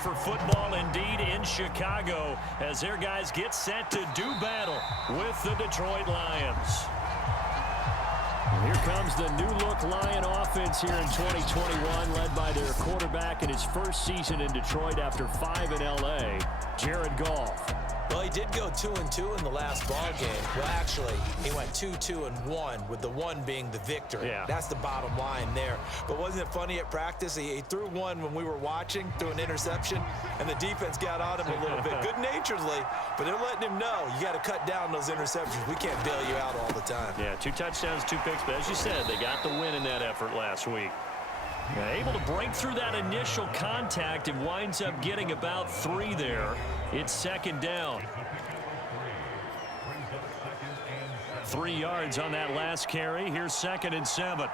for football indeed in Chicago as their guys get set to do battle with the Detroit Lions. Here comes the new-look Lion offense here in 2021, led by their quarterback in his first season in Detroit after 5 in L.A., Jared Goff. Well, he did go 2-2 in the last ball game. Well, actually, he went 2-2-1, with the one being the victory. Yeah. That's the bottom line there. But wasn't it funny at practice? He threw one when we were watching, threw an interception, and the defense got on him a little bit, good-naturedly. But they're letting him know, you got to cut down those interceptions. We can't bail you out all the time. Yeah, 2 touchdowns, 2 picks. But as you said, they got the win in that effort last week. Able to break through that initial contact and winds up getting about 3 there. It's second down. 3 yards on that last carry. Here's 2nd and 7.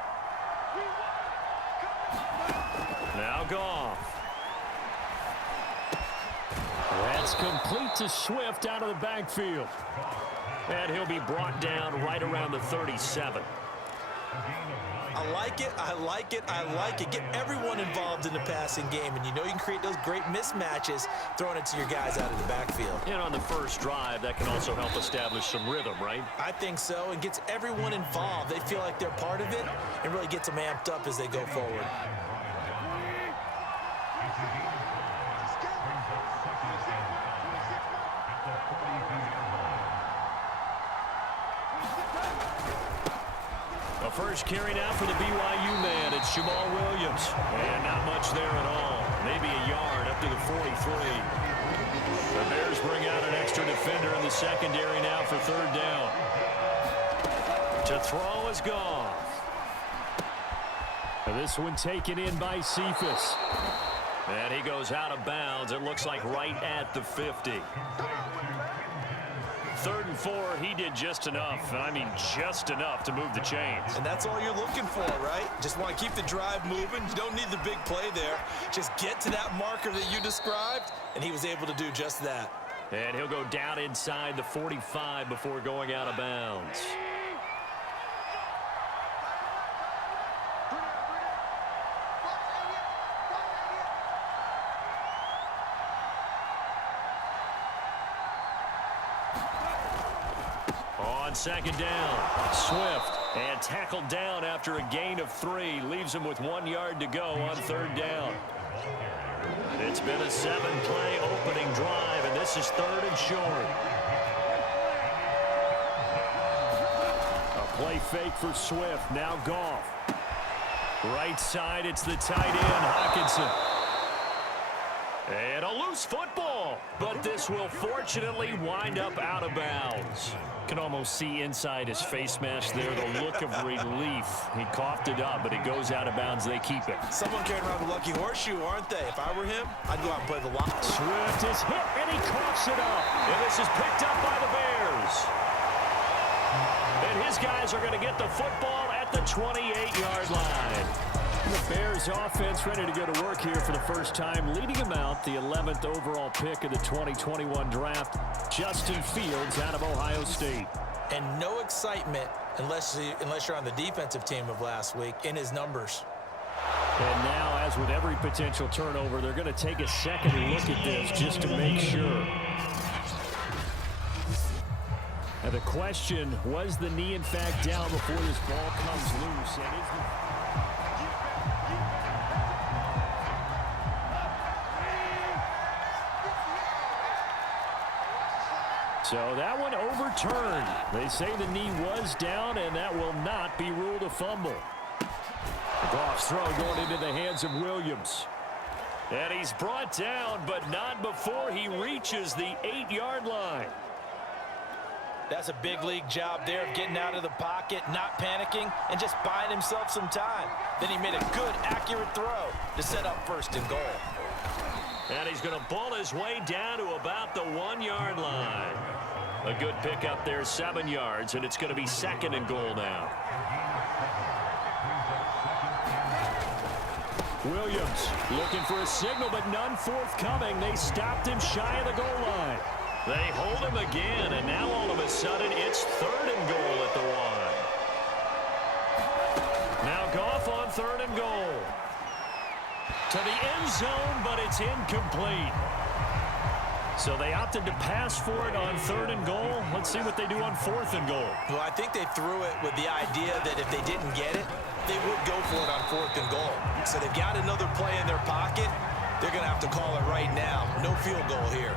Now Goff. That's complete to Swift out of the backfield. And he'll be brought down right around the 37. I like it, I like it, I like it. Get everyone involved in the passing game, and you know you can create those great mismatches throwing it to your guys out of the backfield. And on the first drive, that can also help establish some rhythm, right? I think so, and gets everyone involved. They feel like they're part of it, and really gets them amped up as they go forward. First carry now for the BYU man. It's Jamal Williams. And not much there at all. Maybe a yard up to the 43. The Bears bring out an extra defender in the secondary now for 3rd down. To throw is Goff. This one taken in by Cephas. And he goes out of bounds. It looks like right at the 50. 3rd and 4, he did just enough. I mean, just enough to move the chains. And that's all you're looking for, right? Just want to keep the drive moving. You don't need the big play there. Just get to that marker that you described, and he was able to do just that. And he'll go down inside the 45 before going out of bounds. On 2nd down, Swift, and tackled down after a gain of 3. Leaves him with 1 yard to go on 3rd down. It's been a 7-play opening drive, and this is 3rd and short. A play fake for Swift. Now Goff. Right side, it's the tight end, Hockenson. And a loose football, but this will fortunately wind up out of bounds. Can almost see inside his face mask there the look of relief. He coughed it up, but it goes out of bounds. They keep it. Someone carrying around the lucky horseshoe, aren't they? If I were him, I'd go out and play the lock. Swift is hit, and he coughs it up. And this is picked up by the Bears. And his guys are going to get the football at the 28-yard line. The Bears offense ready to go to work here for the first time, leading them out, the 11th overall pick of the 2021 draft, Justin Fields out of Ohio State. And no excitement unless you're on the defensive team of last week in his numbers. And now, as with every potential turnover, they're going to take a second look at this just to make sure. Now the question, was the knee in fact down before this ball comes loose? And is the So that one overturned. They say the knee was down, and that will not be ruled a fumble. Goff's throw going into the hands of Williams. And he's brought down, but not before he reaches the 8-yard line. That's a big league job there of getting out of the pocket, not panicking, and just buying himself some time. Then he made a good, accurate throw to set up 1st and goal. And he's going to pull his way down to about the 1-yard line. A good pickup there, 7 yards, and it's going to be 2nd and goal now. Williams looking for a signal, but none forthcoming. They stopped him shy of the goal line. They hold him again, and now all of a sudden it's 3rd and goal at the 1. Now Goff on 3rd and goal. to the end zone, but it's incomplete. So they opted to pass for it on 3rd and goal. Let's see what they do on 4th and goal. Well, I think they threw it with the idea that if they didn't get it, they would go for it on 4th and goal. So they've got another play in their pocket. They're going to have to call it right now. No field goal here.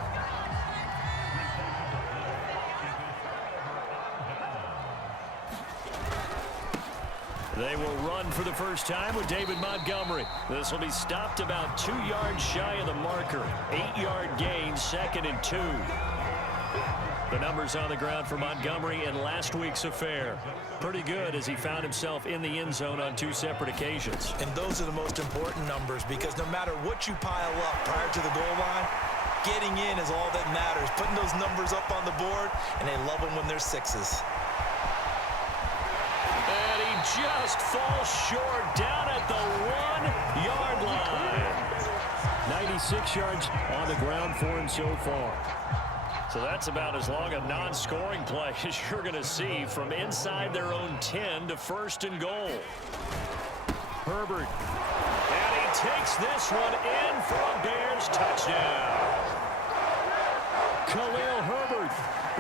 They will run for the first time with David Montgomery. This will be stopped about 2 yards shy of the marker. 8-yard gain, 2nd and 2. The numbers on the ground for Montgomery in last week's affair. Pretty good as he found himself in the end zone on 2 separate occasions. And those are the most important numbers because no matter what you pile up prior to the goal line, getting in is all that matters. Putting those numbers up on the board, and they love them when they're 6s. And he just falls short down at the 1-yard line. 96 yards on the ground for him so far. So that's about as long a non-scoring play as you're going to see from inside their own 10 to 1st and goal. Herbert. And he takes this one in for a Bears touchdown. Khalil Herbert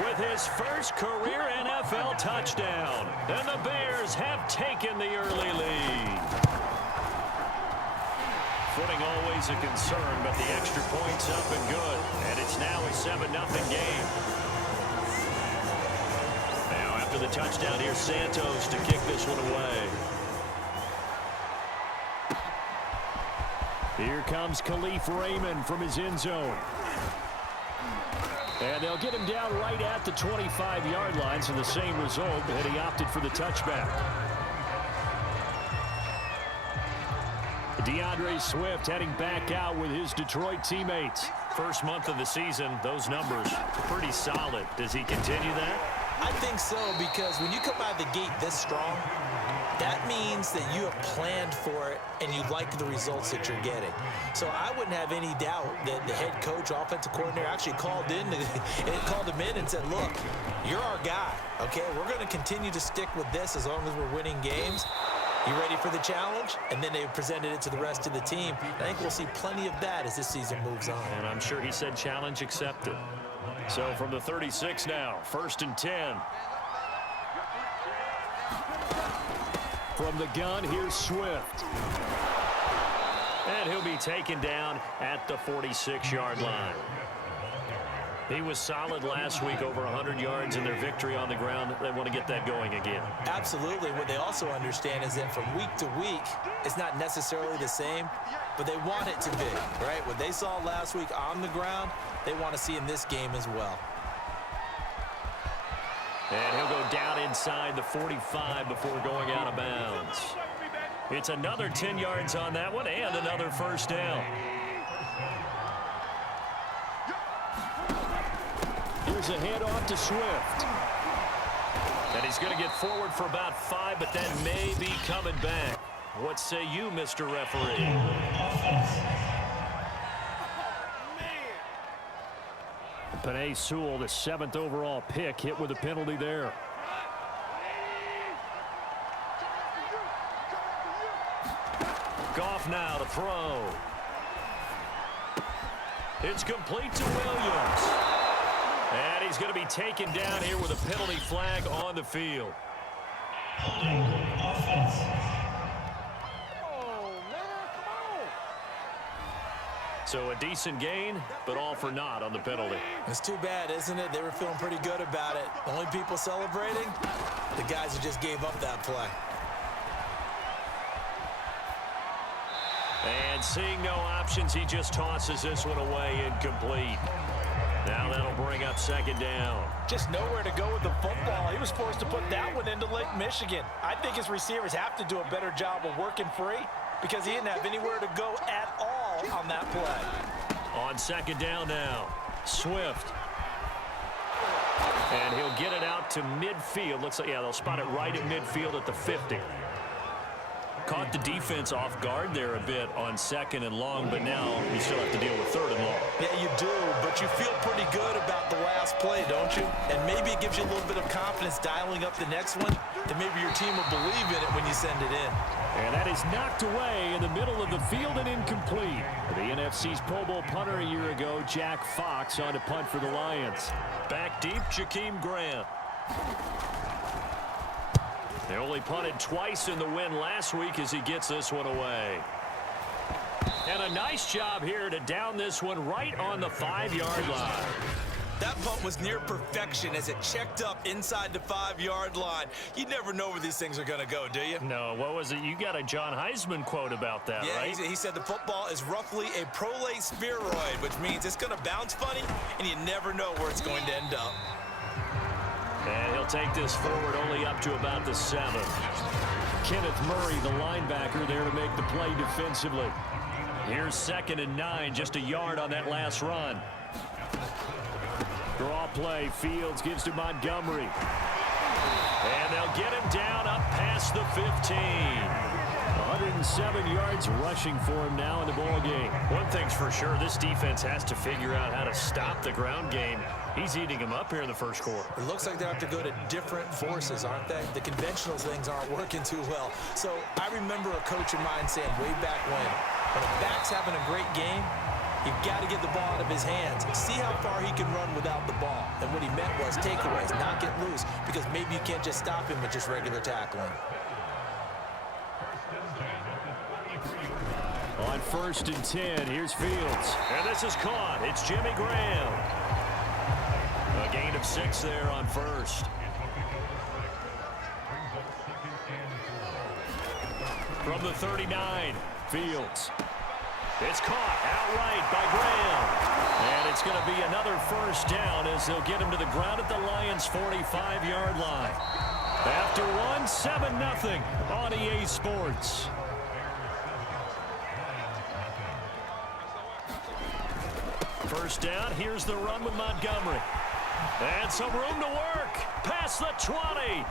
with his first career NFL touchdown. And the Bears have taken the early lead. Footing always a concern, but the extra point's up and good. And it's now a 7-0 game. Now after the touchdown, here's Santos to kick this one away. Here comes Khalif Raymond from his end zone. And they'll get him down right at the 25-yard line, so the same result, but he opted for the touchback. DeAndre Swift heading back out with his Detroit teammates. First month of the season, those numbers pretty solid. Does he continue that? I think so, because when you come out of the gate this strong, that means that you have planned for it and you like the results that you're getting. So I wouldn't have any doubt that the head coach, offensive coordinator actually called him in and said, look, you're our guy, okay? We're going to continue to stick with this as long as we're winning games. You ready for the challenge? And then they presented it to the rest of the team. I think we'll see plenty of that as this season moves on. And I'm sure he said challenge accepted. So from the 36 now, 1st and 10. From the gun, here's Swift. And he'll be taken down at the 46-yard line. He was solid last week, over 100 yards in their victory on the ground. They want to get that going again. Absolutely. What they also understand is that from week to week, it's not necessarily the same, but they want it to be, right? What they saw last week on the ground, they want to see in this game as well. And he'll go down inside the 45 before going out of bounds. It's another 10 yards on that one and another first down. Here's a handoff to Swift. And he's going to get forward for about 5, but then may be coming back. What say you, Mr. Referee? Penei Sewell, the 7th overall pick, hit with a penalty there. Goff now to throw. It's complete to Williams. And he's going to be taken down here with a penalty flag on the field. So a decent gain, but all for naught on the penalty. It's too bad, isn't it? They were feeling pretty good about it. The only people celebrating, the guys who just gave up that play. And seeing no options, he just tosses this one away, incomplete. Now that'll bring up 2nd down. Just nowhere to go with the football. He was forced to put that one into Lake Michigan. I think his receivers have to do a better job of working free because he didn't have anywhere to go at all on that play. On 2nd down now, Swift. And he'll get it out to midfield. Looks like, yeah, they'll spot it right at midfield at the 50. Caught the defense off guard there a bit on 2nd and long, but now you still have to deal with 3rd and long. Yeah, you do, but you feel pretty good about the last play, don't you, and maybe it gives you a little bit of confidence dialing up the next one, then maybe your team will believe in it when you send it in. And that is knocked away in the middle of the field and incomplete. The NFC's Pro Bowl punter a year ago, Jack Fox, on to punt for the Lions. Back deep, Jakeem Grant. They only punted twice in the win last week as he gets this one away. And a nice job here to down this one right on the 5-yard line. That punt was near perfection as it checked up inside the 5-yard line. You never know where these things are going to go, do you? No, what was it? You got a John Heisman quote about that, right? Yeah, he said the football is roughly a prolate spheroid, which means it's going to bounce funny, and you never know where it's going to end up. And he'll take this forward only up to about the 7. Kenneth Murray, the linebacker, there to make the play defensively. Here's 2nd and 9, just a yard on that last run. Draw play, Fields gives to Montgomery. And they'll get him down up past the 15. 107 yards rushing for him now in the ball game. One thing's for sure, this defense has to figure out how to stop the ground game. He's eating him up here in the first quarter. It looks like they have to go to different forces, aren't they? The conventional things aren't working too well. So I remember a coach of mine saying way back when a back's having a great game, you've got to get the ball out of his hands. See how far he can run without the ball. And what he meant was takeaways, not get loose, because maybe you can't just stop him with just regular tackling. On 1st and 10, here's Fields. And this is caught. It's Jimmy Graham. A gain of 6 there on 1st. From the 39, Fields. It's caught outright by Graham. And it's going to be another 1st down as they'll get him to the ground at the Lions' 45-yard line. After one, 7-0 on EA Sports. First down, here's the run with Montgomery. And some room to work. Past the 20.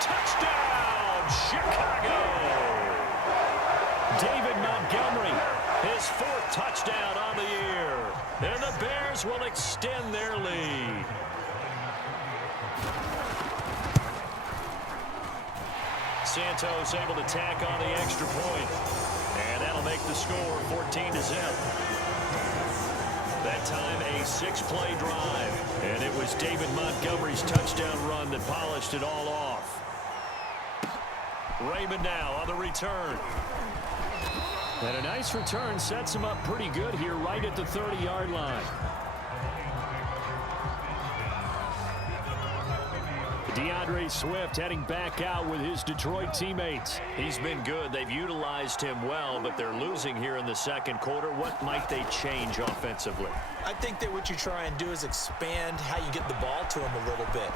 Touchdown, Chicago. David Montgomery, his 4th touchdown on the year. And the Bears will extend their lead. Santos able to tack on the extra point. And that'll make the score 14-0. That time a 6-play drive. And it was David Montgomery's touchdown run that polished it all off. Raymond now on the return. And a nice return sets him up pretty good here right at the 30-yard line. DeAndre Swift heading back out with his Detroit teammates. He's been good. They've utilized him well, but they're losing here in the second quarter. What might they change offensively? I think that what you try and do is expand how you get the ball to him a little bit.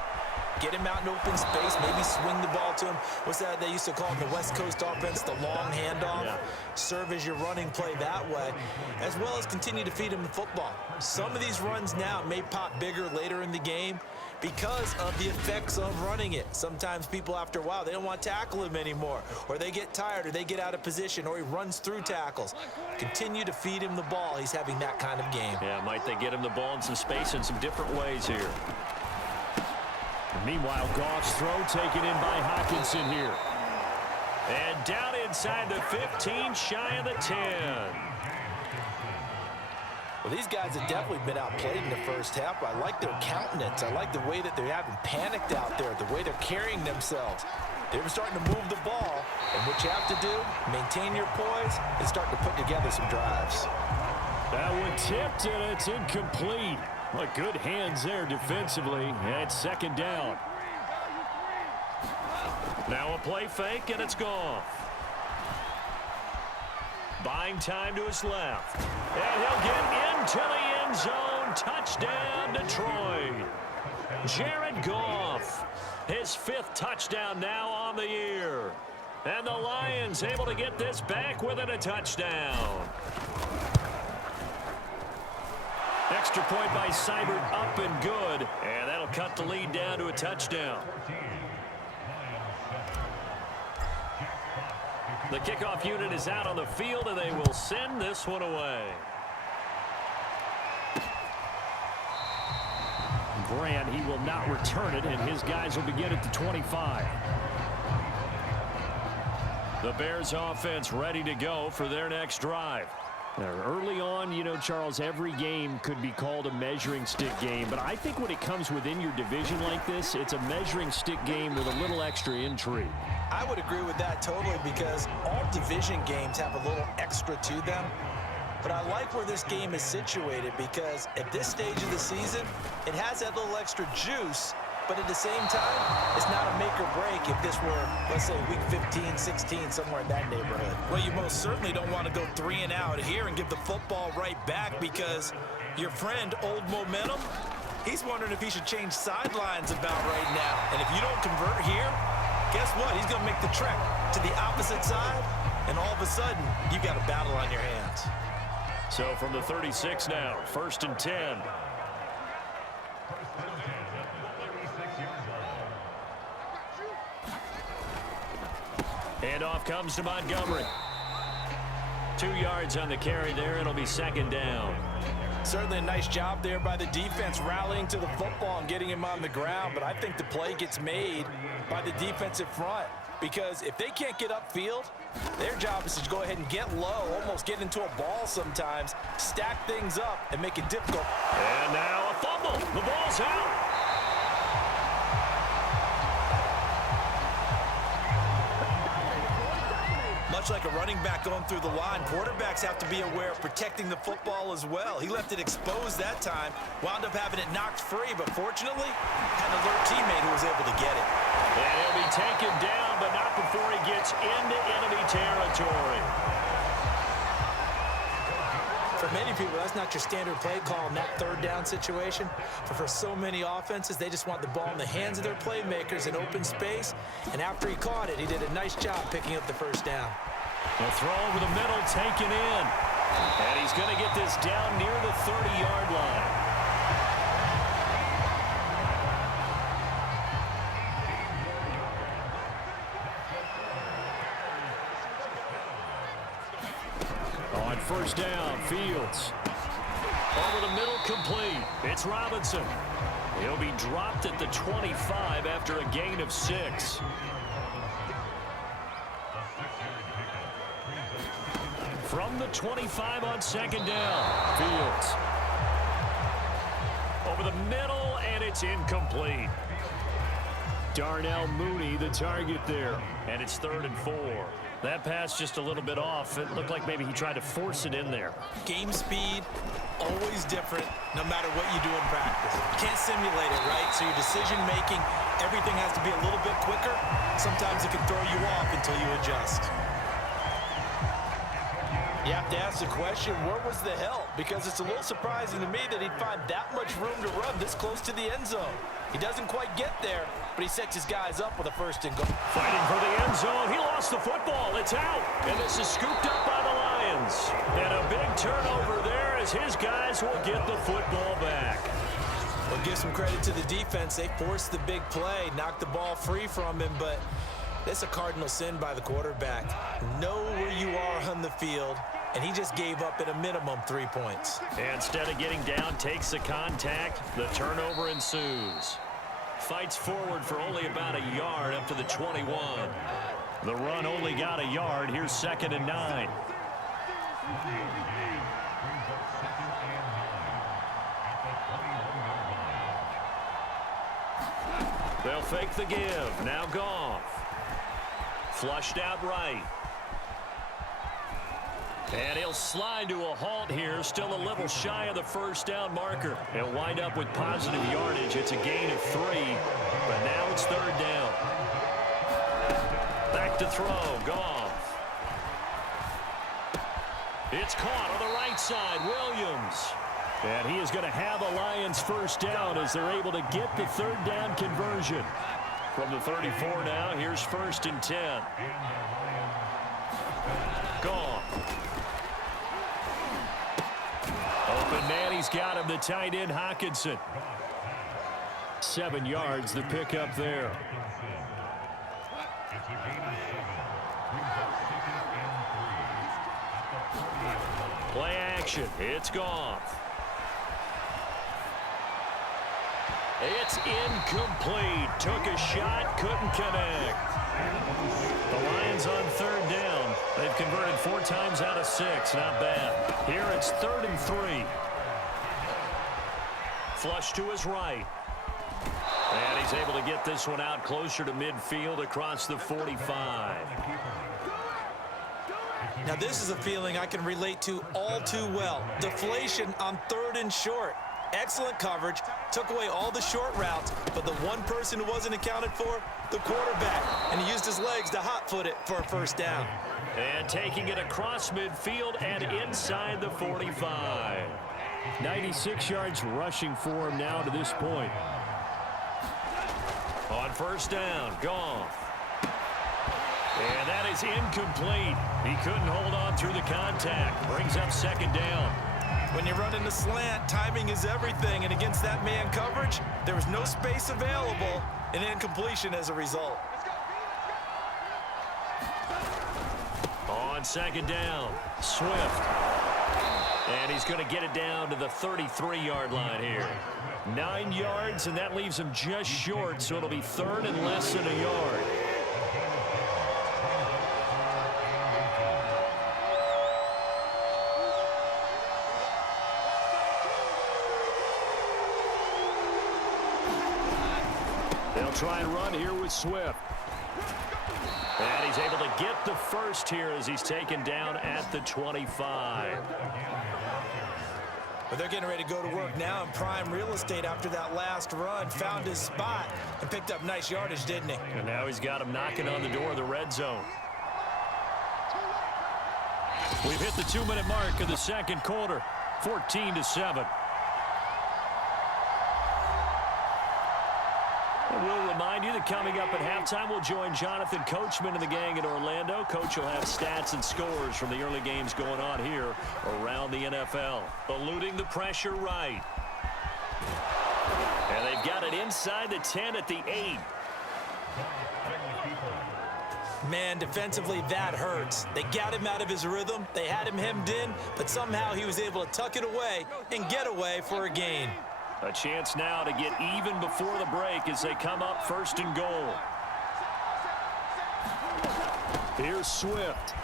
Get him out in open space, maybe swing the ball to him. What's that they used to call in the West Coast offense, the long handoff? Yeah. Serve as your running play that way, as well as continue to feed him the football. Some of these runs now may pop bigger later in the game because of the effects of running it. Sometimes people, after a while, they don't want to tackle him anymore, or they get tired, or they get out of position, or he runs through tackles. Continue to feed him the ball. He's having that kind of game. Yeah, might they get him the ball in some space in some different ways here. Meanwhile, Goff's throw taken in by Hockenson here. And down inside the 15, shy of the 10. Well, these guys have definitely been outplayed in the first half. I like their countenance. I like the way that they're having panicked out there, the way they're carrying themselves. They're starting to move the ball, and what you have to do, maintain your poise and start to put together some drives. That one tipped, and it's incomplete. But good hands there defensively, and 2nd down. Now a play fake, and it's gone. Buying time to his left. And he'll get into the end zone. Touchdown, Detroit. Jared Goff, his 5th touchdown now on the year. And the Lions able to get this back within a touchdown. Extra point by Seibert, up and good. And that'll cut the lead down to a touchdown. The kickoff unit is out on the field, and they will send this one away. Grant. He will not return it, and his guys will begin at the 25. The Bears offense ready to go for their next drive. Now, early on, you know, Charles, every game could be called a measuring stick game, but I think when it comes within your division like this, it's a measuring stick game with a little extra intrigue. I would agree with that totally, because all division games have a little extra to them. But I like where this game is situated, because at this stage of the season, it has that little extra juice. But at the same time, it's not a make or break if this were, let's say, week 15, 16, somewhere in that neighborhood. Well, you most certainly don't want to go 3 and out here and give the football right back, because your friend, Old Momentum, he's wondering if he should change sidelines about right now. And if you don't convert here, guess what? He's going to make the trek to the opposite side, and all of a sudden, you've got a battle on your hands. So from the 36 now, 1st and 10. Handoff comes to Montgomery. 2 yards on the carry there. It'll be 2nd down. Certainly a nice job there by the defense rallying to the football and getting him on the ground. But I think the play gets made by the defensive front, because if they can't get upfield, their job is to go ahead and get low, almost get into a ball sometimes, stack things up, and make it difficult. And now a fumble. The ball's out. Much like a running back going through the line, quarterbacks have to be aware of protecting the football as well. He left it exposed that time, wound up having it knocked free, but fortunately, had an alert teammate who was able to get it. And he'll be taken down, but not before he gets into enemy territory. For many people, that's not your standard play call in that 3rd down situation. But for so many offenses, they just want the ball in the hands of their playmakers in open space. And after he caught it, he did a nice job picking up the 1st down. The throw over the middle, taken in. And he's going to get this down near the 30-yard line. On 1st down, Fields. Over the middle, complete. It's Robinson. He'll be dropped at the 25 after a gain of 6. From the 25 on 2nd down, Fields. Over the middle, and it's incomplete. Darnell Mooney, the target there. And it's 3rd and 4. That pass just a little bit off. It looked like maybe he tried to force it in there. Game speed, always different, no matter what you do in practice. You can't simulate it, right? So your decision-making, everything has to be a little bit quicker. Sometimes it can throw you off until you adjust. You have to ask the question, where was the help? Because it's a little surprising to me that he'd find that much room to run this close to the end zone. He doesn't quite get there, but he sets his guys up with a 1st and goal. Fighting for the end zone. He lost the football. It's out. And this is scooped up by the Lions. And a big turnover there as his guys will get the football back. Well, give some credit to the defense. They forced the big play, knocked the ball free from him, but that's a cardinal sin by the quarterback. Know where you are on the field, and he just gave up at a minimum 3 points. Instead of getting down, takes the contact. The turnover ensues. Fights forward for only about a yard up to the 21. The run only got a yard. Here's 2nd and 9. They'll fake the give. Now Goff. Flushed out right. And he'll slide to a halt here. Still a little shy of the 1st down marker. He'll wind up with positive yardage. It's a gain of 3. But now it's 3rd down. Back to throw. Goff. It's caught on the right side. Williams. And he is going to have a Lions 1st down as they're able to get the 3rd down conversion. From the 34 now, here's 1st and 10. Goff. Open man, he's got him, the tight end, Hockenson. 7 yards, the pickup there. Play action, it's Goff. It's incomplete. Took a shot, couldn't connect. The Lions on third down. They've converted 4 times out of 6. Not bad. Here it's 3rd and 3. Flush to his right. And he's able to get this one out closer to midfield across the 45. Now, this is a feeling I can relate to all too well. Deflation on 3rd and short. Excellent coverage, took away all the short routes, but the one person who wasn't accounted for, the quarterback, and he used his legs to hot-foot it for a first down. And taking it across midfield and inside the 45. 96 yards rushing for him now to this point. On first down, Goff. And that is incomplete. He couldn't hold on through the contact. Brings up 2nd down. When you're running the slant, timing is everything, and against that man coverage, there was no space available, and incompletion as a result. On 2nd down, Swift. And he's going to get it down to the 33-yard line here. 9 yards, and that leaves him just short, so it'll be 3rd and less than a yard. They'll try and run here with Swift. And he's able to get the first here as he's taken down at the 25. But they're getting ready to go to work now in prime real estate after that last run. Found his spot and picked up nice yardage, didn't he? And now he's got him knocking on the door of the red zone. We've hit the 2-minute mark of the second quarter. 14-7. We'll remind you that coming up at halftime, we'll join Jonathan Coachman and the gang in Orlando. Coach will have stats and scores from the early games going on here around the NFL. Eluding the pressure right. And they've got it inside the 10 at the 8. Man, defensively, that hurts. They got him out of his rhythm. They had him hemmed in, but somehow he was able to tuck it away and get away for a gain. A chance now to get even before the break as they come up 1st and goal. Here's Swift.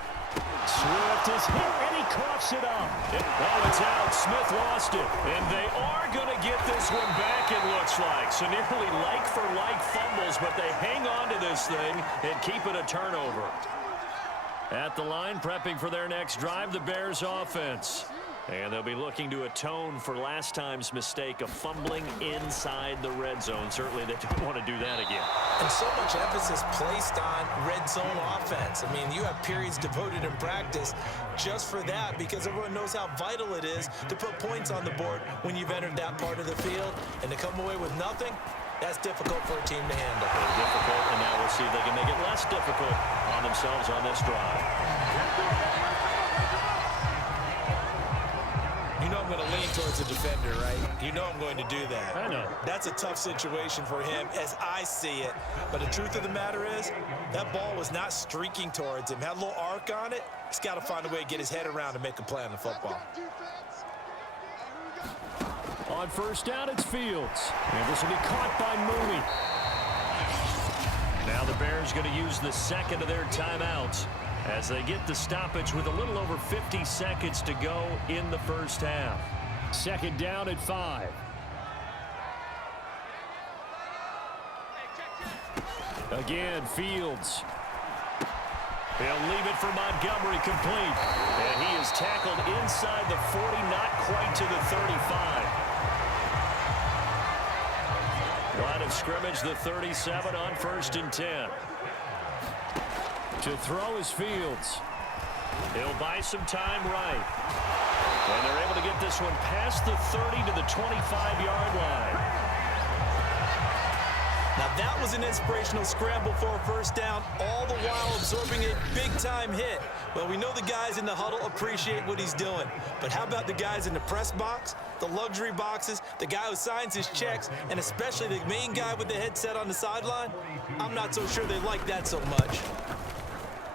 Swift is hit, and he coughs it up. Oh, it's out. Smith lost it. And they are going to get this one back, it looks like. So nearly like-for-like fumbles, but they hang on to this thing and keep it a turnover. At the line, prepping for their next drive, the Bears offense. And they'll be looking to atone for last time's mistake of fumbling inside the red zone. Certainly they don't want to do that again. And so much emphasis placed on red zone offense. I mean, you have periods devoted in practice just for that because everyone knows how vital it is to put points on the board when you've entered that part of the field. And to come away with nothing, that's difficult for a team to handle. Very difficult, and now we'll see if they can make it less difficult on themselves on this drive. You know I'm going to lean towards the defender, right? You know I'm going to do that. I know. That's a tough situation for him as I see it. But the truth of the matter is, that ball was not streaking towards him. Had a little arc on it. He's got to find a way to get his head around and make a play on the football. On first down, it's Fields. And this will be caught by Mooney. Now the Bears going to use the second of their timeouts as they get the stoppage with a little over 50 seconds to go in the first half. 2nd down at 5. Again, Fields. He'll leave it for Montgomery complete. And he is tackled inside the 40, not quite to the 35. Line of scrimmage, the 37 on 1st and 10. To throw is Fields. He'll buy some time right. And they're able to get this one past the 30 to the 25-yard line. Now that was an inspirational scramble for a first down, all the while absorbing a big-time hit. Well, we know the guys in the huddle appreciate what he's doing. But how about the guys in the press box, the luxury boxes, the guy who signs his checks, and especially the main guy with the headset on the sideline? I'm not so sure they like that so much.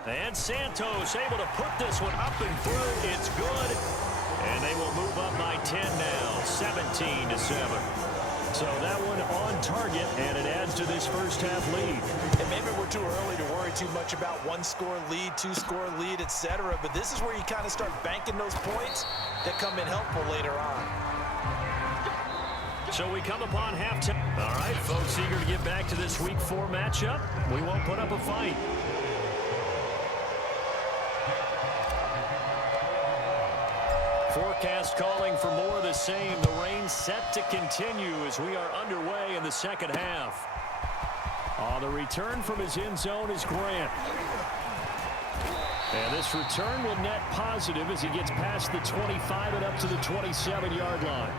And Santos able to put this one up and through. It's good. And they will move up by 10 now, 17-7. So that one on target, and it adds to this first half lead. And maybe we're too early to worry too much about one-score lead, two-score lead, etc. But this is where you kind of start banking those points that come in helpful later on. So we come upon halftime. All right, folks, eager to get back to this Week 4 matchup. We won't put up a fight. Forecast calling for more of the same. The rain set to continue as we are underway in the second half. The return from his end zone is Grant. And this return will net positive as he gets past the 25 and up to the 27-yard line.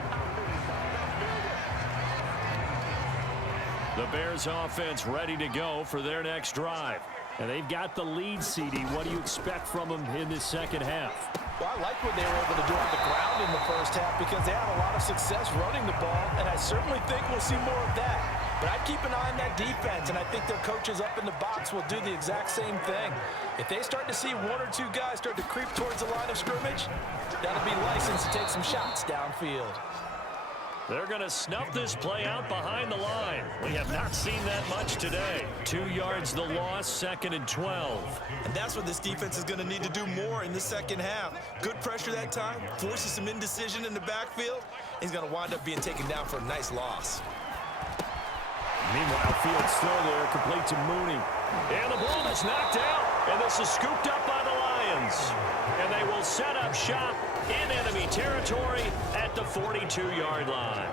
The Bears offense ready to go for their next drive. And they've got the lead, CD. What do you expect from them in this second half? Well, I like what they were able to do on the ground in the first half because they had a lot of success running the ball, and I certainly think we'll see more of that. But I'd keep an eye on that defense, and I think their coaches up in the box will do the exact same thing. If they start to see one or two guys start to creep towards the line of scrimmage, that'll be license to take some shots downfield. They're going to snuff this play out behind the line. We have not seen that much today. 2 yards the loss, 2nd and 12. And that's what this defense is going to need to do more in the second half. Good pressure that time, forces some indecision in the backfield. He's going to wind up being taken down for a nice loss. Meanwhile, Fields still there, complete to Mooney. And the ball is knocked out, and this is scooped up by the Lions. And they will set up shop in enemy territory at the 42-yard line.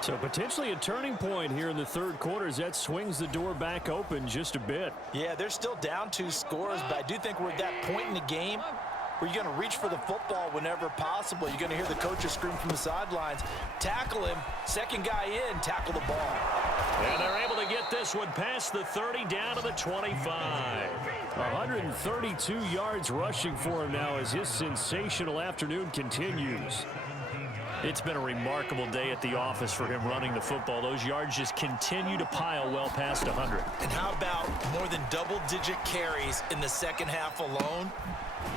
So potentially a turning point here in the third quarter as that swings the door back open just a bit. Yeah, they're still down 2 scores, but I do think we're at that point in the game where you're going to reach for the football whenever possible. You're going to hear the coaches scream from the sidelines, tackle him, second guy in, tackle the ball. And they're able to get this one past the 30 down to the 25. 132 yards rushing for him now as his sensational afternoon continues. It's been a remarkable day at the office for him running the football. Those yards just continue to pile well past 100. And how about more than double-digit carries in the second half alone?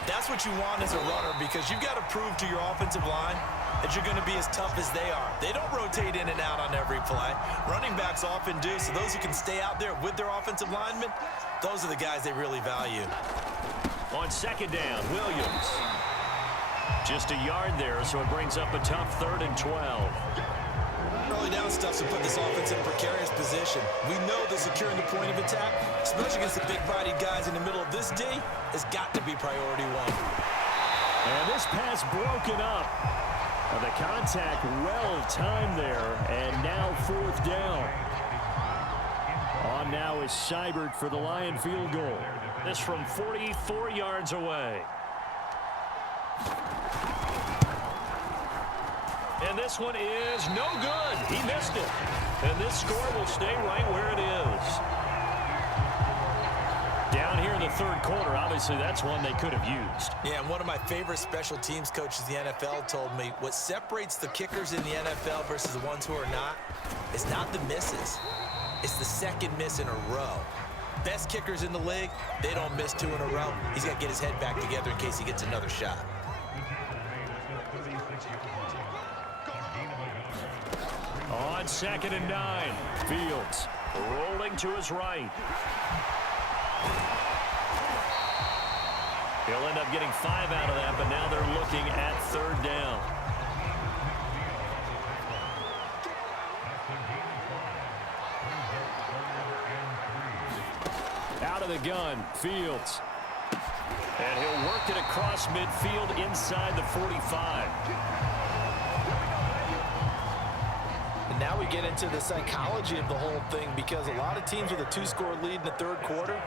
That's what you want as a runner because you've got to prove to your offensive line that you're going to be as tough as they are. They don't rotate in and out on every play. Running backs often do, so those who can stay out there with their offensive linemen, those are the guys they really value. On second down, Williams. Just a yard there, so it brings up a tough 3rd and 12. Early down stuff to put this offense in a precarious position. We know that securing the point of attack, especially against the big-bodied guys in the middle of this D, has got to be priority one. And this pass broken up. The contact well-timed there, and now 4th down. On now is Seibert for the Lion field goal. This from 44 yards away. And this one is no good. He missed it. And this score will stay right where it is. Down here in the third quarter, obviously that's one they could have used. Yeah, and one of my favorite special teams coaches in the NFL told me what separates the kickers in the NFL versus the ones who are not is not the misses. It's the second miss in a row. Best kickers in the league, they don't miss 2 in a row. He's got to get his head back together in case he gets another shot. On 2nd and 9, Fields rolling to his right. He'll end up getting 5 out of that, but now they're looking at 3rd down. Out of the gun, Fields. And he'll work it across midfield inside the 45. And now we get into the psychology of the whole thing because a lot of teams with a 2-score lead in the third quarter,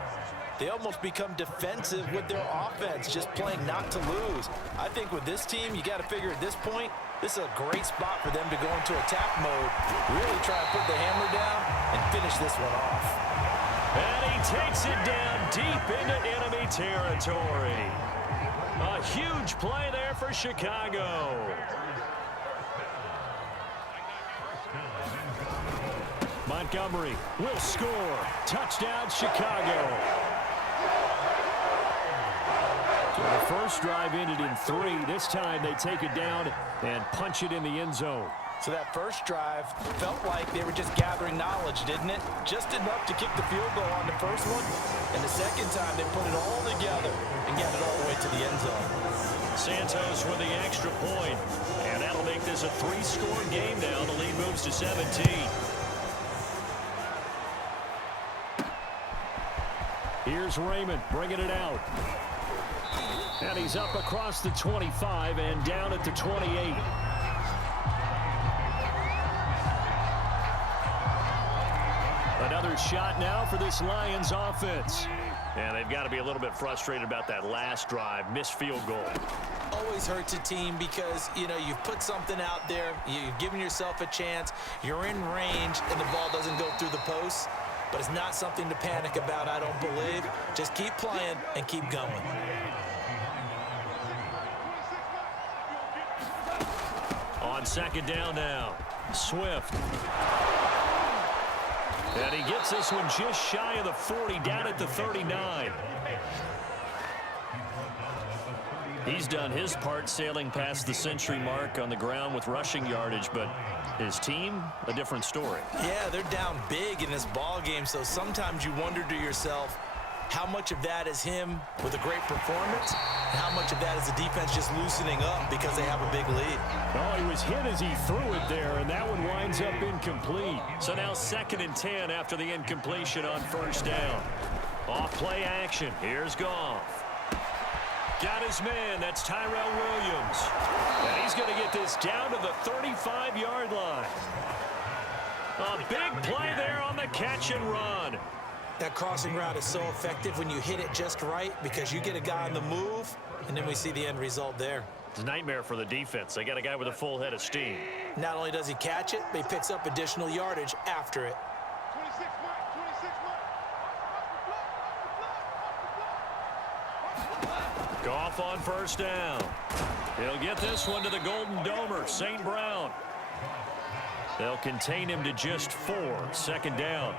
they almost become defensive with their offense, just playing not to lose. I think with this team, you got to figure at this point, this is a great spot for them to go into attack mode, really try and put the hammer down and finish this one off. And he takes it down deep into enemy territory. A huge play there for Chicago. Montgomery will score. Touchdown, Chicago. So the first drive ended in 3. This time they take it down and punch it in the end zone. So that first drive felt like they were just gathering knowledge, didn't it? Just enough to kick the field goal on the first one. And the second time, they put it all together and got it all the way to the end zone. Santos with the extra point. And that'll make this a 3-score game now. The lead moves to 17. Here's Raymond bringing it out. And he's up across the 25 and down at the 28. Another shot now for this Lions offense. And they've got to be a little bit frustrated about that last drive, missed field goal. Always hurts a team because, you know, you've put something out there, you've given yourself a chance, you're in range, and the ball doesn't go through the post. But it's not something to panic about, I don't believe. Just keep playing and keep going. On second down now, Swift. And he gets this one just shy of the 40, down at the 39. He's done his part sailing past the century mark on the ground with rushing yardage, but his team, a different story. Yeah, they're down big in this ball game, so sometimes you wonder to yourself, how much of that is him with a great performance, and how much of that is the defense just loosening up because they have a big lead. Oh, he was hit as he threw it there, and that one winds up incomplete. So now 2nd and 10 after the incompletion on first down. Off play action. Here's Goff. Got his man. That's Tyrell Williams. And he's going to get this down to the 35-yard line. A big play there on the catch and run. That crossing route is so effective when you hit it just right because you get a guy on the move, and then we see the end result there. It's a nightmare for the defense. They got a guy with a full head of steam. Not only does he catch it, but he picks up additional yardage after it. Goff on first down. He'll get this one to the Golden Domer, St. Brown. They'll contain him to just 4. 2nd down.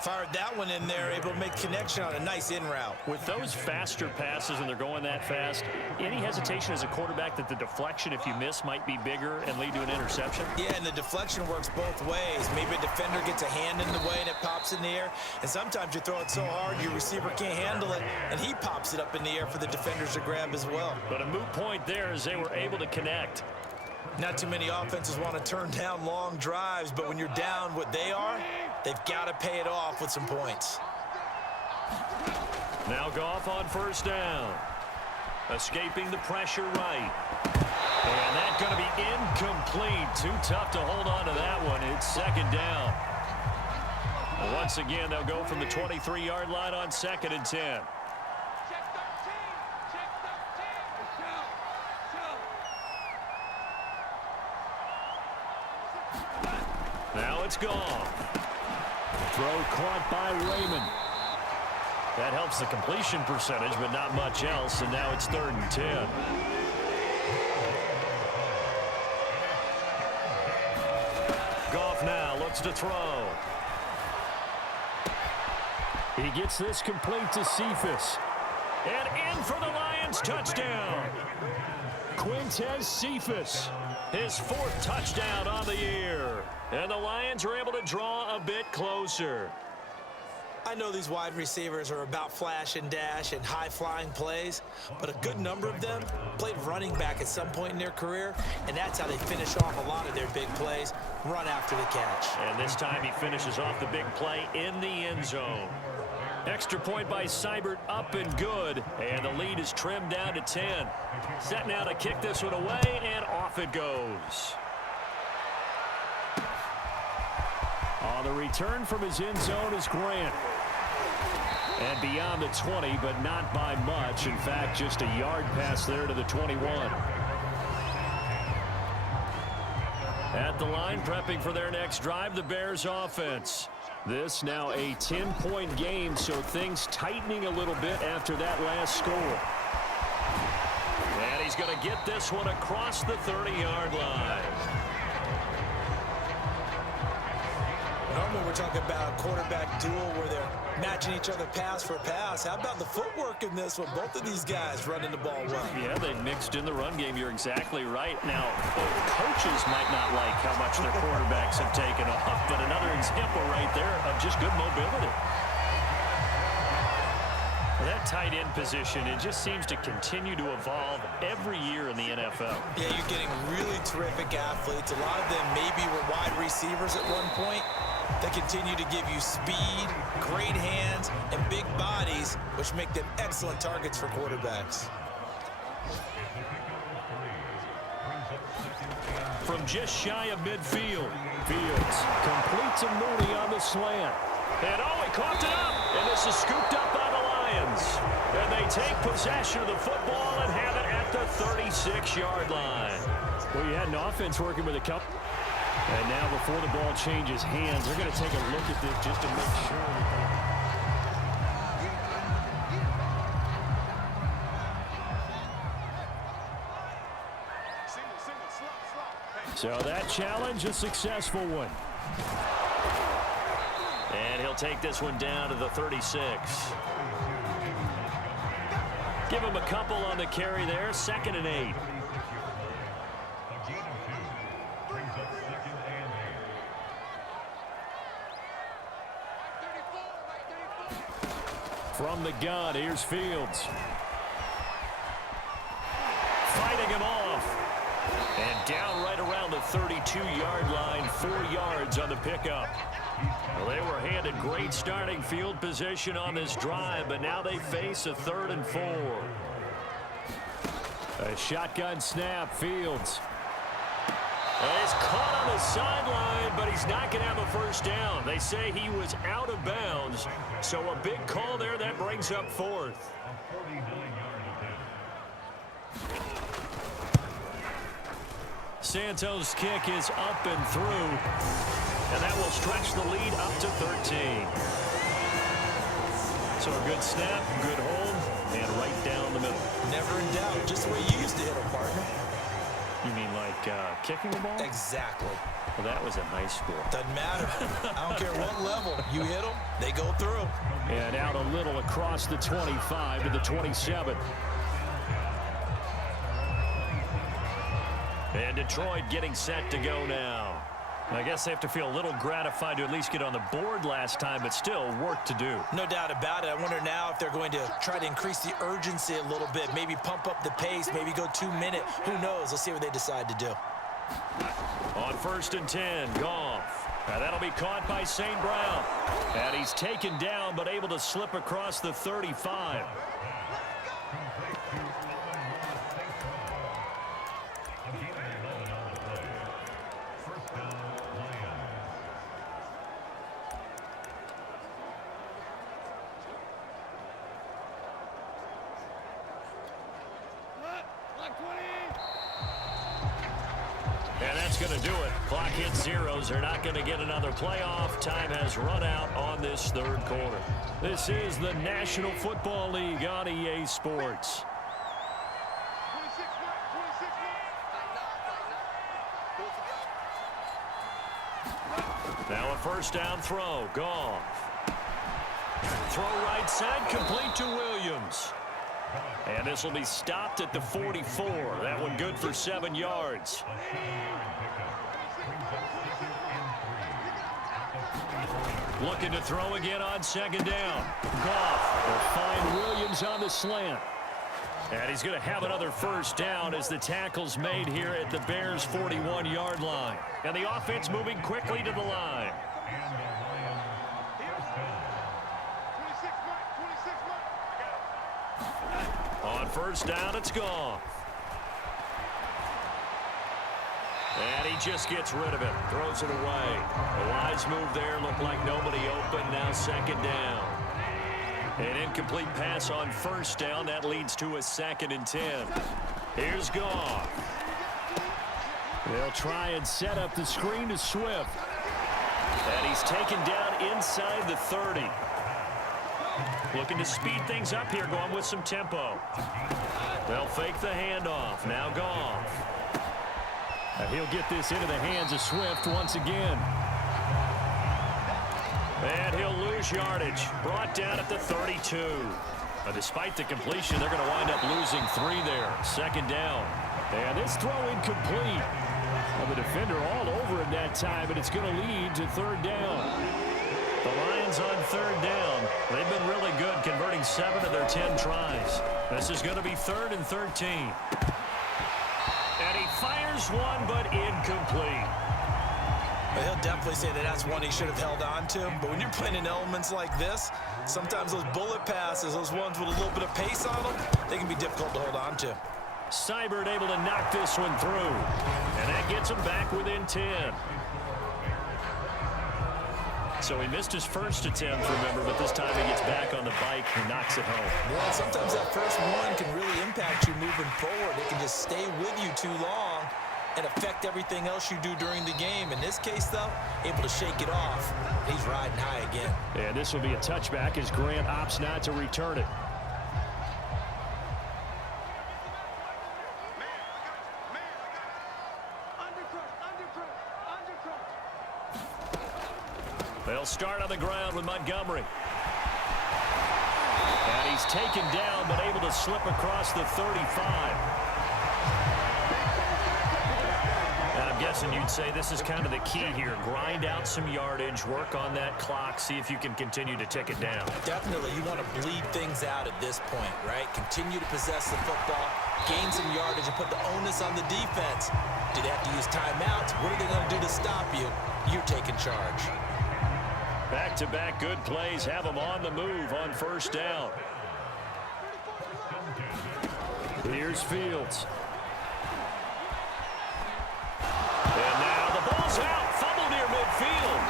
Fired that one in there, able to make connection on a nice in route. With those faster passes and they're going that fast, any hesitation as a quarterback that the deflection, if you miss, might be bigger and lead to an interception? Yeah, and the deflection works both ways. Maybe a defender gets a hand in the way and it pops in the air. And sometimes you throw it so hard your receiver can't handle it, and he pops it up in the air for the defenders to grab as well. But a moot point there as they were able to connect. Not too many offenses want to turn down long drives, but when you're down what they are, they've got to pay it off with some points. Now Goff on first down. Escaping the pressure right. And that's going to be incomplete. Too tough to hold on to that one. It's 2nd down. Once again, they'll go from the 23-yard line on 2nd and 10. Now it's gone. Throw caught by Raymond. That helps the completion percentage, but not much else, and now it's 3rd and 10. Goff now looks to throw. He gets this complete to Cephas. And in for the Lions touchdown. Quintez Cephas. His 4th touchdown on the year. And the Lions are able to draw a bit closer. I know these wide receivers are about flash and dash and high-flying plays, but a good number of them played running back at some point in their career, and that's how they finish off a lot of their big plays, run after the catch. And this time he finishes off the big play in the end zone. Extra point by Seibert, up and good, and the lead is trimmed down to 10. Set now to kick this one away, and off it goes. On the return from his end zone is Grant. And beyond the 20, but not by much. In fact, just a yard pass there to the 21. At the line, prepping for their next drive, the Bears offense. This now a 10-point game, so things tightening a little bit after that last score. And he's going to get this one across the 30-yard line. Normally we're talking about a quarterback duel where they're matching each other pass for pass. How about the footwork in this one? Both of these guys running the ball well. Yeah, they mixed in the run game. You're exactly right. Now, coaches might not like how much their quarterbacks have taken off, but another example right there of just good mobility. That tight end position, it just seems to continue to evolve every year in the NFL. Yeah, you're getting really terrific athletes. A lot of them maybe were wide receivers at one point. They continue to give you speed, great hands, and big bodies, which make them excellent targets for quarterbacks. From just shy of midfield, Fields completes a Mooney on the slant. And oh, he coughed it up, and this is scooped up by the Lions. And they take possession of the football and have it at the 36-yard line. Well, you had an offense working with a couple. And now before the ball changes hands, they're going to take a look at this just to make sure that So that challenge, a successful one. And he'll take this one down to the 36. Give him a couple on the carry there. 2nd and 8. From the gun, here's Fields. Fighting him off. And down right around the 32-yard line, 4 yards on the pickup. Well, they were handed great starting field position on this drive, but now they face a 3rd and 4. A shotgun snap, Fields. He's caught on the sideline, but he's not going to have a first down. They say he was out of bounds, so a big call there that brings up 4th. Santos' kick is up and through, and that will stretch the lead up to 13. So a good snap, good hold, and right down the middle. Never in doubt, just the way you used to hit them, partner. You mean like kicking the ball? Exactly. Well, that was in high school. Doesn't matter. I don't care what level. You hit them, they go through. And out a little across the 25 to the 27. And Detroit getting set to go now. I guess they have to feel a little gratified to at least get on the board last time, but still work to do. No doubt about it. I wonder now if they're going to try to increase the urgency a little bit, maybe pump up the pace, maybe go 2 minute. Who knows? Let's see what they decide to do. On 1st and 10, Goff. Now that'll be caught by St. Brown. And he's taken down, but able to slip across the 35. And that's going to do it. Clock hits zeros. They're not going to get another playoff. Time has run out on this 3rd quarter. This is the National Football League on EA Sports. Now a 1st down throw. Goff. Throw right side, complete to Williams. And this will be stopped at the 44. That one good for 7 yards. Looking to throw again on 2nd down. Goff will find Williams on the slant. And he's going to have another 1st down as the tackle's made here at the Bears' 41-yard line. And the offense moving quickly to the line. On 1st down, it's Goff. And he just gets rid of it. Throws it away. A wise move there. Looked like nobody open. Now 2nd down. An incomplete pass on 1st down. That leads to a 2nd and 10. Here's Goff. They'll try and set up the screen to Swift. And he's taken down inside the 30. Looking to speed things up here, going with some tempo. They'll fake the handoff. Now Goff. And he'll get this into the hands of Swift once again. And he'll lose yardage. Brought down at the 32. Despite the completion, they're going to wind up losing 3 there. Second down. And this throw incomplete. Well, the defender all over him that time, and it's going to lead to third down. The Lions on third down. They've been really good, converting 7 of their 10 tries. This is going to be 3rd and 13. And he fires one, but incomplete. Well, he'll definitely say that that's one he should have held on to. But when you're playing in elements like this, sometimes those bullet passes, those ones with a little bit of pace on them, they can be difficult to hold on to. Seibert able to knock this one through. And that gets him back within 10. So he missed his first attempt, remember, but this time he gets back on the bike and knocks it home. Yeah, sometimes that first one can really impact you moving forward. It can just stay with you too long and affect everything else you do during the game. In this case, though, able to shake it off. He's riding high again. And this will be a touchback as Grant opts not to return it. They'll start on the ground with Montgomery. And he's taken down, but able to slip across the 35. And I'm guessing you'd say this is kind of the key here. Grind out some yardage, work on that clock, see if you can continue to tick it down. Definitely, you want to bleed things out at this point, right? Continue to possess the football, gain some yardage, and put the onus on the defense. Do they have to use timeouts? What are they going to do to stop you? You're taking charge. Back-to-back good plays have them on the move on first down. Here's Fields. And now the ball's out. Fumble near midfield.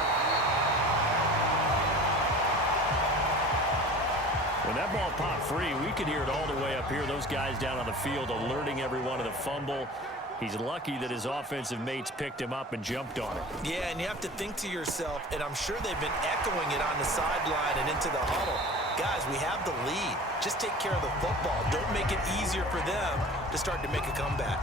When that ball popped free, we could hear it all the way up here. Those guys down on the field alerting everyone of the fumble. He's lucky that his offensive mates picked him up and jumped on it. Yeah, and you have to think to yourself, and I'm sure they've been echoing it on the sideline and into the huddle. Guys, we have the lead. Just take care of the football. Don't make it easier for them to start to make a comeback.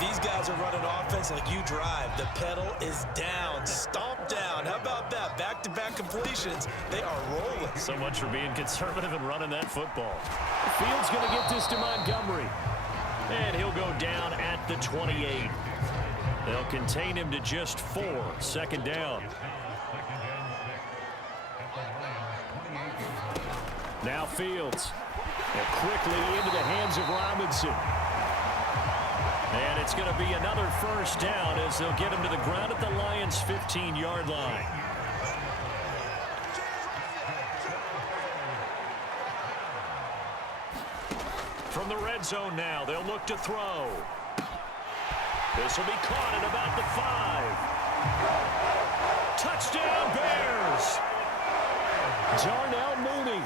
These guys are running offense like you drive. The pedal is down, stomp down. How about that? Back-to-back completions. They are rolling. So much for being conservative and running that football. Fields going to get this to Montgomery. And he'll go down at the 28. They'll contain him to just 4. Second down. Now Fields. And quickly into the hands of Robinson. And it's going to be another first down as they'll get him to the ground at the Lions' 15-yard line. From the red zone now, they'll look to throw. This will be caught at about the 5. Touchdown, Bears! Darnell Mooney,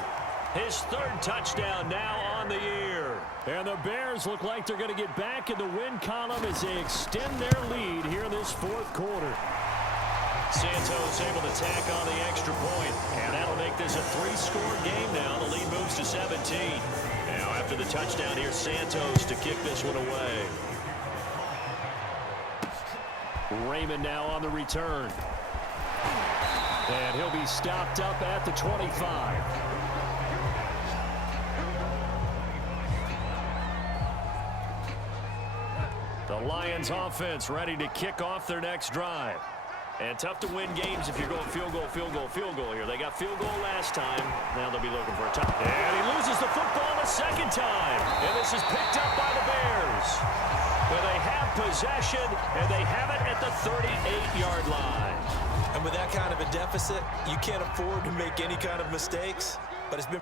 his 3rd touchdown now on the year. And the Bears look like they're going to get back in the win column as they extend their lead here in this 4th quarter. Santos able to tack on the extra point, and that'll make this a 3-score game now. The lead moves to 17. Now after the touchdown here, Santos to kick this one away. Raymond now on the return. And he'll be stopped up at the 25. The Lions offense ready to kick off their next drive. And tough to win games if you're going field goal, field goal, field goal here. They got field goal last time. Now they'll be looking for a touchdown. And he loses the football a second time. And this is picked up by the Bears. But they have possession, and they have it at the 38-yard line. And with that kind of a deficit, you can't afford to make any kind of mistakes. But it's been...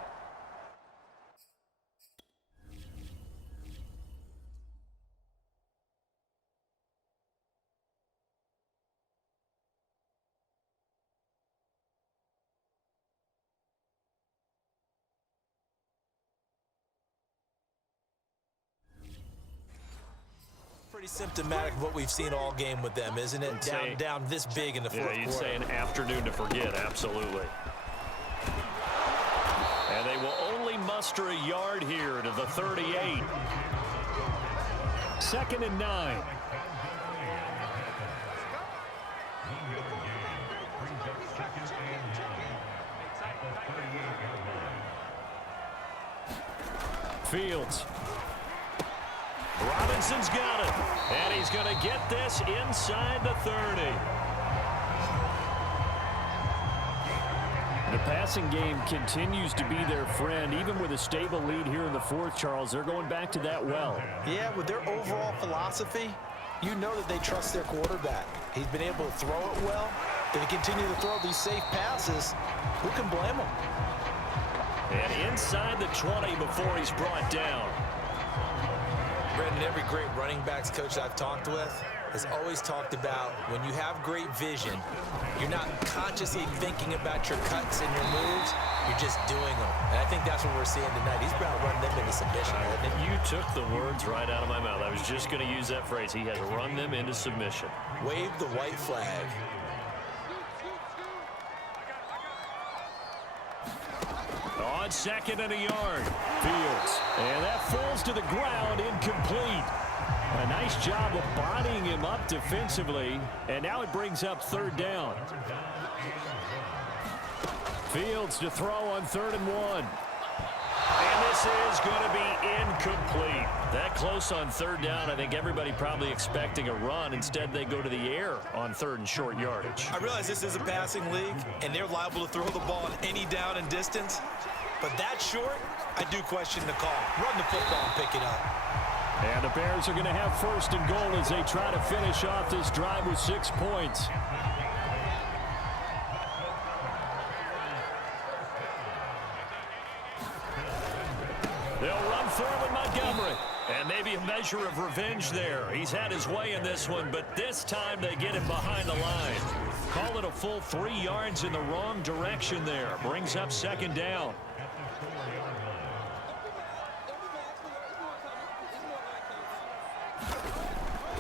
pretty symptomatic of what we've seen all game with them, isn't it? Down this big in the fourth quarter. You'd say an afternoon to forget, absolutely. And they will only muster a yard here to the 38. 2nd and 9. Fields. Robinson's got it. And he's going to get this inside the 30. The passing game continues to be their friend. Even with a stable lead here in the fourth, Charles, they're going back to that well. Yeah, with their overall philosophy, you know that they trust their quarterback. He's been able to throw it well. They continue to throw these safe passes. Who can blame them? And inside the 20 before he's brought down. Brendan, every great running backs coach I've talked with has always talked about when you have great vision, you're not consciously thinking about your cuts and your moves, you're just doing them. And I think that's what we're seeing tonight. He's about to run them into submission. You took the words right out of my mouth. I was just going to use that phrase. He has run them into submission. Wave the white flag. On second and a yard. Fields. And that falls to the ground, incomplete. A nice job of bodying him up defensively. And now it brings up third down. Fields to throw on 3rd and 1. And this is going to be incomplete. That close on 3rd down. I think everybody probably expecting a run. Instead, they go to the air on 3rd and short yardage. I realize this is a passing league, and they're liable to throw the ball on any down and distance. But that short, I do question the call. Run the football and pick it up. And the Bears are going to have 1st and goal as they try to finish off this drive with 6 points. They'll run forward Montgomery. And maybe a measure of revenge there. He's had his way in this one, but this time they get him behind the line. Call it a full 3 yards in the wrong direction there. Brings up 2nd down.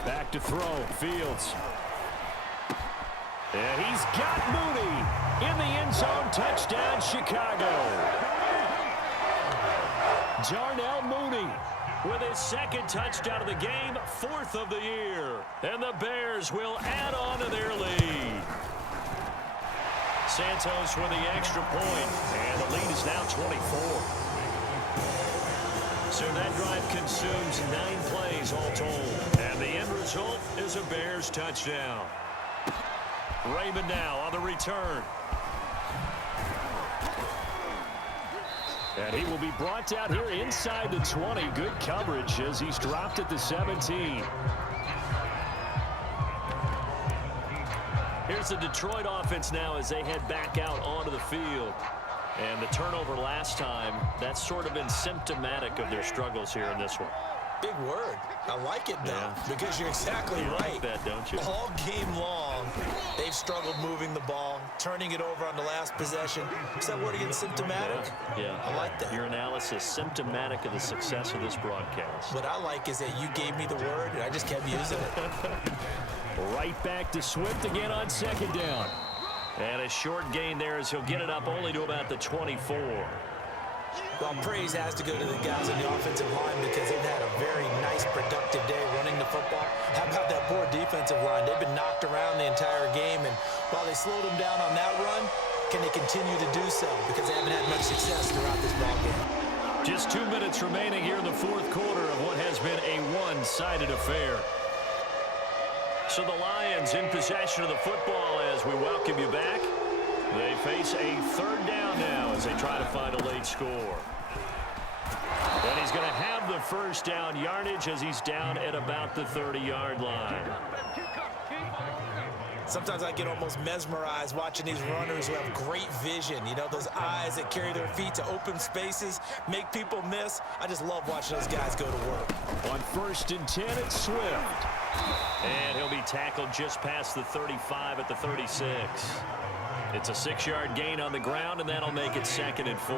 Back to throw. Fields. And he's got Mooney in the end zone. Touchdown, Chicago. Darnell Mooney with his 2nd touchdown of the game, 4th of the year. And the Bears will add on to their lead. Santos with the extra point, and the lead is now 24. So that drive consumes 9 plays all told. And the end result is a Bears touchdown. Raymond now on the return. And he will be brought out here inside the 20. Good coverage as he's dropped at the 17. Here's the Detroit offense now as they head back out onto the field. And the turnover last time, that's sort of been symptomatic of their struggles here in this one. Big word. I like it, though, because you're exactly you right. Like that, don't you? All game long, they've struggled moving the ball, turning it over on the last possession. Is that word again, symptomatic? Yeah. I like that. Your analysis, symptomatic of the success of this broadcast. What I like is that you gave me the word, and I just kept using it. Right back to Swift again on 2nd down. And a short gain there as he'll get it up only to about the 24. Well, praise has to go to the guys on the offensive line because they've had a very nice, productive day running the football. How about that poor defensive line? They've been knocked around the entire game, and while they slowed them down on that run, can they continue to do so? Because they haven't had much success throughout this ball game. Just 2 minutes remaining here in the 4th quarter of what has been a one-sided affair. So the Lions in possession of the football as we welcome you back. They face a 3rd down now as they try to find a late score. And he's going to have the 1st down yardage as he's down at about the 30-yard line. Sometimes I get almost mesmerized watching these runners who have great vision. You know, those eyes that carry their feet to open spaces, make people miss. I just love watching those guys go to work. On 1st and 10, it's Swift. And he'll be tackled just past the 35 at the 36. It's a 6-yard gain on the ground, and that'll make it 2nd and 4.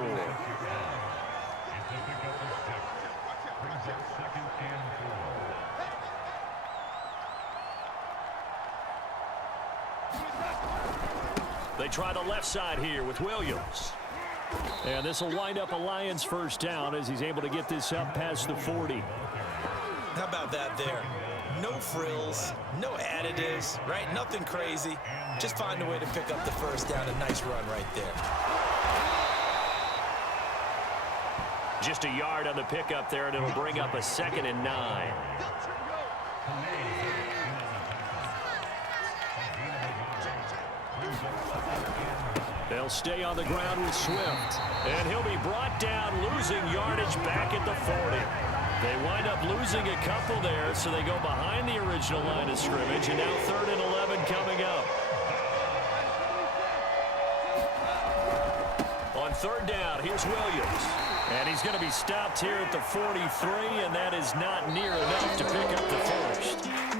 They try the left side here with Williams. And this will wind up a Lions 1st down as he's able to get this up past the 40. How about that there? No frills, no additives, right? Nothing crazy. Just find a way to pick up the first down. A nice run right there. Just a yard on the pickup there, and it'll bring up a 2nd and 9. They'll stay on the ground with Swift. And he'll be brought down, losing yardage back at the 40. They wind up losing a couple there, so they go behind the original line of scrimmage, and now 3rd and 11 coming up. On 3rd down, here's Williams. And he's going to be stopped here at the 43, and that is not near enough to pick up the first.